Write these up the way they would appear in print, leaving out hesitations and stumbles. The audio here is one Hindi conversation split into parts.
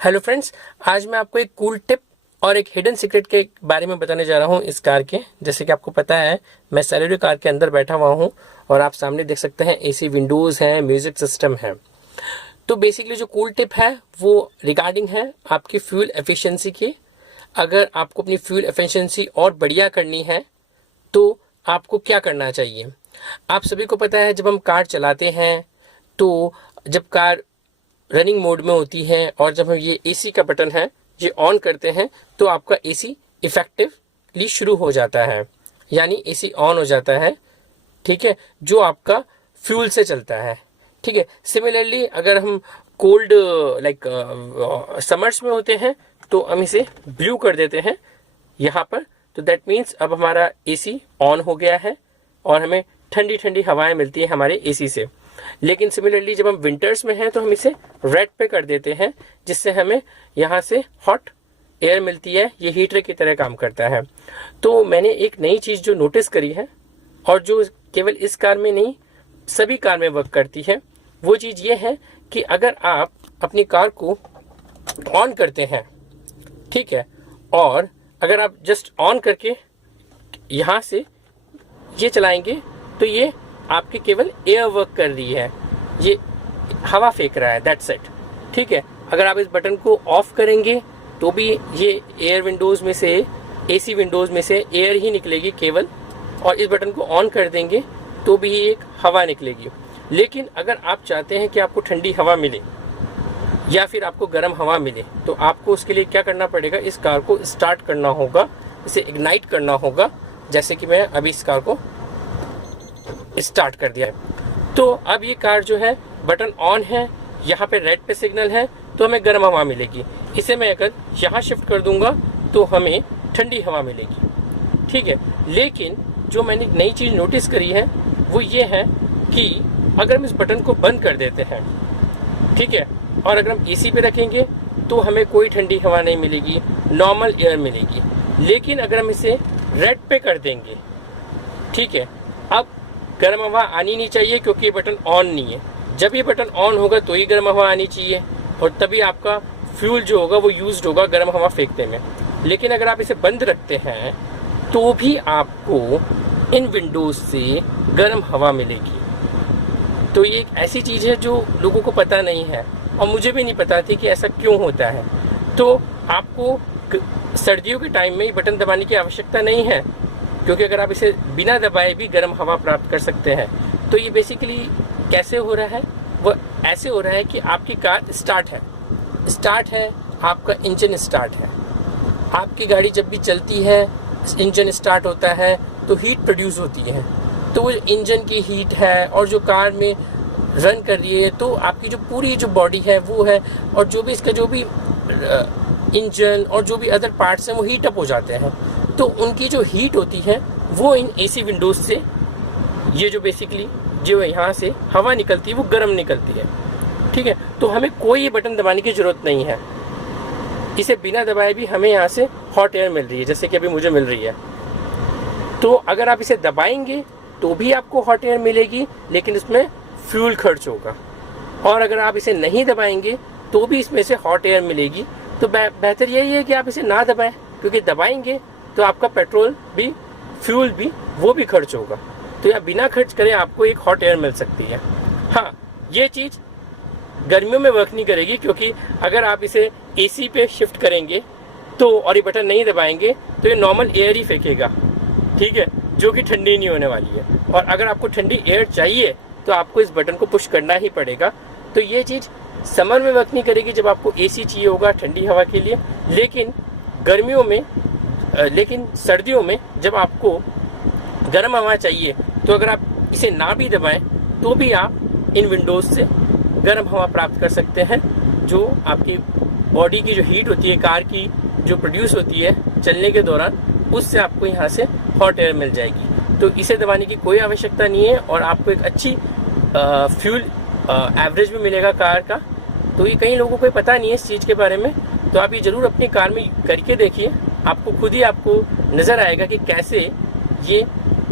हेलो फ्रेंड्स, आज मैं आपको एक कूल टिप और एक हिडन सीक्रेट के बारे में बताने जा रहा हूँ इस कार के। जैसे कि आपको पता है, मैं सेलेरियो कार के अंदर बैठा हुआ हूँ और आप सामने देख सकते हैं एसी विंडोज़ हैं, म्यूज़िक सिस्टम है। तो बेसिकली जो कूल टिप है वो रिगार्डिंग है आपकी फ्यूल एफिशिएंसी की। अगर आपको अपनी फ्यूल एफिशिएंसी और बढ़िया करनी है तो आपको क्या करना चाहिए। आप सभी को पता है, जब हम कार चलाते हैं तो जब कार रनिंग मोड में होती है और जब हम ये एसी का बटन है ये ऑन करते हैं तो आपका एसी इफेक्टिवली शुरू हो जाता है, यानी एसी ऑन हो जाता है। ठीक है, जो आपका फ्यूल से चलता है। ठीक है, सिमिलरली अगर हम कोल्ड लाइक समर्स में होते हैं तो हम इसे ब्लू कर देते हैं यहाँ पर, तो दैट मीन्स अब हमारा एसी ऑन हो गया है और हमें ठंडी ठंडी हवाएं मिलती है हमारे एसी से। लेकिन सिमिलरली जब हम विंटर्स में हैं तो हम इसे रेड पे कर देते हैं, जिससे हमें यहाँ से हॉट एयर मिलती है, ये हीटर की तरह काम करता है। तो मैंने एक नई चीज़ जो नोटिस करी है और जो केवल इस कार में नहीं सभी कार में वर्क करती है, वो चीज़ ये है कि अगर आप अपनी कार को ऑन करते हैं, ठीक है, और अगर आप जस्ट ऑन करके यहाँ से ये चलाएंगे तो ये आपके केवल एयर वर्क कर रही है, ये हवा फेंक रहा है, दैट्स इट। ठीक है, अगर आप इस बटन को ऑफ करेंगे तो भी ये एयर विंडोज़ में से, एसी विंडोज़ में से एयर ही निकलेगी केवल, और इस बटन को ऑन कर देंगे तो भी एक हवा निकलेगी। लेकिन अगर आप चाहते हैं कि आपको ठंडी हवा मिले या फिर आपको गर्म हवा मिले तो आपको उसके लिए क्या करना पड़ेगा, इस कार को स्टार्ट करना होगा, इसे इग्नाइट करना होगा। जैसे कि मैं अभी इस कार को स्टार्ट कर दिया है तो अब ये कार जो है बटन ऑन है, यहाँ पे रेड पे सिग्नल है तो हमें गर्म हवा मिलेगी। इसे मैं अगर यहाँ शिफ्ट कर दूंगा तो हमें ठंडी हवा मिलेगी। ठीक है, लेकिन जो मैंने नई चीज़ नोटिस करी है वो ये है कि अगर हम इस बटन को बंद कर देते हैं, ठीक है, और अगर हम एसी पे रखेंगे तो हमें कोई ठंडी हवा नहीं मिलेगी, नॉर्मल एयर मिलेगी। लेकिन अगर हम इसे रेड पे कर देंगे, ठीक है, अब गर्म हवा आनी नहीं चाहिए क्योंकि ये बटन ऑन नहीं है। जब ये बटन ऑन होगा तो ही गर्म हवा आनी चाहिए और तभी आपका फ्यूल जो होगा वो यूज्ड होगा गर्म हवा फेंकने में। लेकिन अगर आप इसे बंद रखते हैं तो भी आपको इन विंडोज़ से गर्म हवा मिलेगी। तो ये एक ऐसी चीज़ है जो लोगों को पता नहीं है और मुझे भी नहीं पता थी कि ऐसा क्यों होता है। तो आपको सर्दियों के टाइम में ये बटन दबाने की आवश्यकता नहीं है, क्योंकि अगर आप इसे बिना दबाए भी गर्म हवा प्राप्त कर सकते हैं। तो ये बेसिकली कैसे हो रहा है, वो ऐसे हो रहा है कि आपकी कार स्टार्ट है, आपका इंजन स्टार्ट है। आपकी गाड़ी जब भी चलती है, इंजन स्टार्ट होता है तो हीट प्रोड्यूस होती है, तो वो इंजन की हीट है और जो कार में रन कर रही है तो आपकी जो पूरी जो बॉडी है वो है, और जो भी इसका जो भी इंजन और जो भी अदर पार्ट्स हैं वो हीट अप हो जाते हैं। तो उनकी जो हीट होती है वो इन एसी विंडोज़ से, ये जो बेसिकली जो यहाँ से हवा निकलती है वो गर्म निकलती है। ठीक है, तो हमें कोई बटन दबाने की ज़रूरत नहीं है, इसे बिना दबाए भी हमें यहाँ से हॉट एयर मिल रही है, जैसे कि अभी मुझे मिल रही है। तो अगर आप इसे दबाएंगे तो भी आपको हॉट एयर मिलेगी, लेकिन इसमें फ्यूल खर्च होगा, और अगर आप इसे नहीं दबाएंगे तो भी इसमें से हॉट एयर मिलेगी। तो बेहतर यही है कि आप इसे ना दबाएं, क्योंकि दबाएंगे तो आपका पेट्रोल भी, फ्यूल भी, वो भी खर्च होगा। तो या बिना खर्च करें आपको एक हॉट एयर मिल सकती है। हाँ, ये चीज़ गर्मियों में वर्क नहीं करेगी, क्योंकि अगर आप इसे एसी पे शिफ्ट करेंगे तो और ये बटन नहीं दबाएंगे तो ये नॉर्मल एयर ही फेंकेगा, ठीक है, जो कि ठंडी नहीं होने वाली है। और अगर आपको ठंडी एयर चाहिए तो आपको इस बटन को पुश करना ही पड़ेगा। तो ये चीज़ समर में वर्क नहीं करेगी जब आपको एसी चाहिए होगा ठंडी हवा के लिए, लेकिन गर्मियों में, लेकिन सर्दियों में जब आपको गर्म हवा चाहिए तो अगर आप इसे ना भी दबाएं तो भी आप इन विंडोज़ से गर्म हवा प्राप्त कर सकते हैं। जो आपकी बॉडी की जो हीट होती है, कार की जो प्रोड्यूस होती है चलने के दौरान, उससे आपको यहाँ से हॉट एयर मिल जाएगी। तो इसे दबाने की कोई आवश्यकता नहीं है और आपको एक अच्छी फ्यूल एवरेज भी मिलेगा कार का। तो ये कई लोगों को पता नहीं है इस चीज़ के बारे में, तो आप ये ज़रूर अपनी कार में करके देखिए, आपको खुद ही आपको नज़र आएगा कि कैसे ये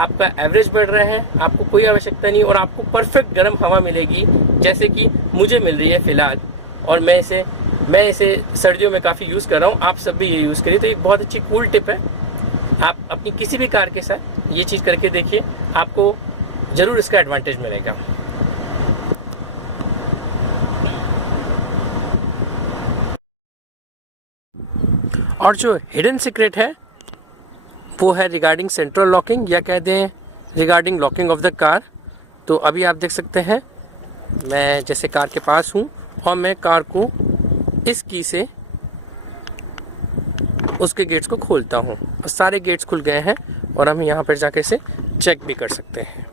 आपका एवरेज बढ़ रहा है। आपको कोई आवश्यकता नहीं और आपको परफेक्ट गर्म हवा मिलेगी, जैसे कि मुझे मिल रही है फ़िलहाल, और मैं इसे मैं इसे सर्दियों में काफ़ी यूज़ कर रहा हूँ, आप सब भी ये यूज़ करिए। तो एक बहुत अच्छी कूल टिप है, आप अपनी किसी भी कार के साथ ये चीज़ करके देखिए, आपको ज़रूर इसका एडवांटेज मिलेगा। और जो हिडन सीक्रेट है वो है रिगार्डिंग सेंट्रल लॉकिंग, या कह दें regarding locking of the car. तो अभी आप देख सकते हैं मैं जैसे कार के पास हूँ और मैं कार को इस की से उसके गेट्स को खोलता हूँ और सारे गेट्स खुल गए हैं, और हम यहाँ पर जाके इसे चेक भी कर सकते हैं।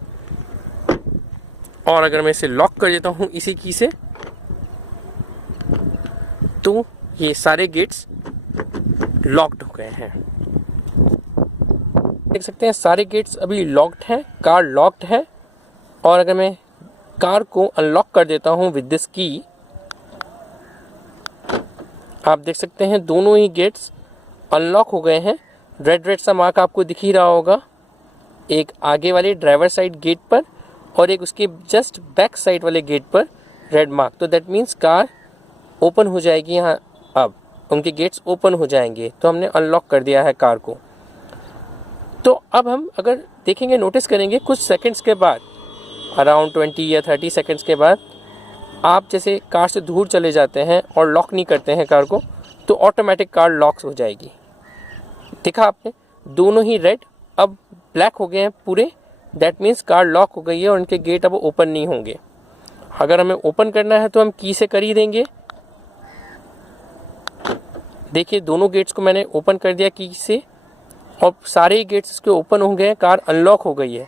और अगर मैं इसे लॉक कर देता हूँ इसी की से, तो ये सारे गेट्स लॉक्ड हो गए हैं। देख सकते हैं सारे गेट्स अभी लॉक्ड हैं, कार लॉक्ड है। और अगर मैं कार को अनलॉक कर देता हूं विद दिस की, आप देख सकते हैं दोनों ही गेट्स अनलॉक हो गए हैं। रेड रेड सा मार्क आपको दिख ही रहा होगा, एक आगे वाले ड्राइवर साइड गेट पर और एक उसके जस्ट बैक साइड वाले गेट पर रेड मार्क। तो दैट मीन्स कार ओपन हो जाएगी। यहाँ अब उनके गेट्स ओपन हो जाएंगे, तो हमने अनलॉक कर दिया है कार को। तो अब हम अगर देखेंगे, नोटिस करेंगे कुछ सेकंड्स के बाद, अराउंड 20 या 30 सेकंड्स के बाद, आप जैसे कार से दूर चले जाते हैं और लॉक नहीं करते हैं कार को, तो ऑटोमेटिक कार लॉक हो जाएगी। देखा आपने, दोनों ही रेड अब ब्लैक हो गए हैं पूरे, दैट मीन्स कार लॉक हो गई है और उनके गेट अब ओपन नहीं होंगे। अगर हमें ओपन करना है तो हम की से कर ही देंगे। देखिए दोनों गेट्स को मैंने ओपन कर दिया की से, और सारे ही गेट्स इसके ओपन हो गए हैं, कार अनलॉक हो गई है।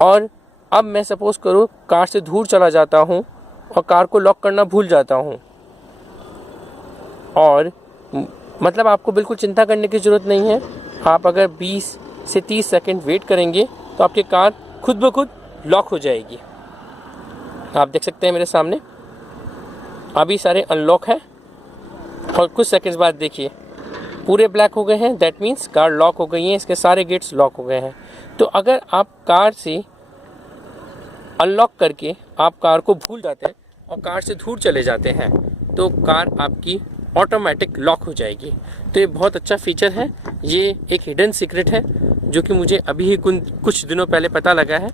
और अब मैं सपोज करूँ कार से दूर चला जाता हूँ और कार को लॉक करना भूल जाता हूँ, और मतलब आपको बिल्कुल चिंता करने की ज़रूरत नहीं है। आप अगर 20 से 30 सेकंड वेट करेंगे तो आपकी कार खुद ब खुद लॉक हो जाएगी। आप देख सकते हैं मेरे सामने अभी सारे अनलॉक हैं, और कुछ सेकंड्स बाद देखिए पूरे ब्लैक हो गए हैं, दैट मीन्स कार लॉक हो गई है, इसके सारे गेट्स लॉक हो गए हैं। तो अगर आप कार से अनलॉक करके आप कार को भूल जाते हैं और कार से दूर चले जाते हैं, तो कार आपकी ऑटोमेटिक लॉक हो जाएगी। तो ये बहुत अच्छा फीचर है, ये एक हिडन सीक्रेट है जो कि मुझे अभी ही कुछ दिनों पहले पता लगा है,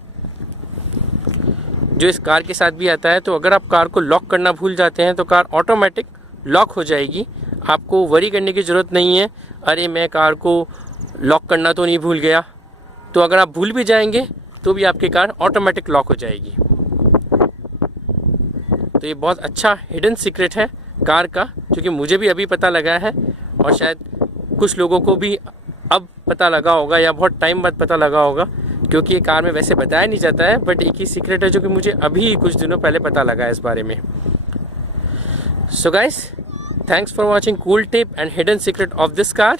जो इस कार के साथ भी आता है। तो अगर आप कार को लॉक करना भूल जाते हैं तो कार ऑटोमेटिक लॉक हो जाएगी, आपको वरी करने की ज़रूरत नहीं है, अरे मैं कार को लॉक करना तो नहीं भूल गया। तो अगर आप भूल भी जाएंगे तो भी आपकी कार ऑटोमेटिक लॉक हो जाएगी। तो ये बहुत अच्छा हिडन सीक्रेट है कार का, जो कि मुझे भी अभी पता लगा है, और शायद कुछ लोगों को भी अब पता लगा होगा या बहुत टाइम बाद पता लगा होगा, क्योंकि ये कार में वैसे बताया नहीं जाता है, बट एक ही सीक्रेट है जो कि मुझे अभी कुछ दिनों पहले पता लगा है इस बारे में। So guys, thanks for watching cool tip and hidden secret of this car.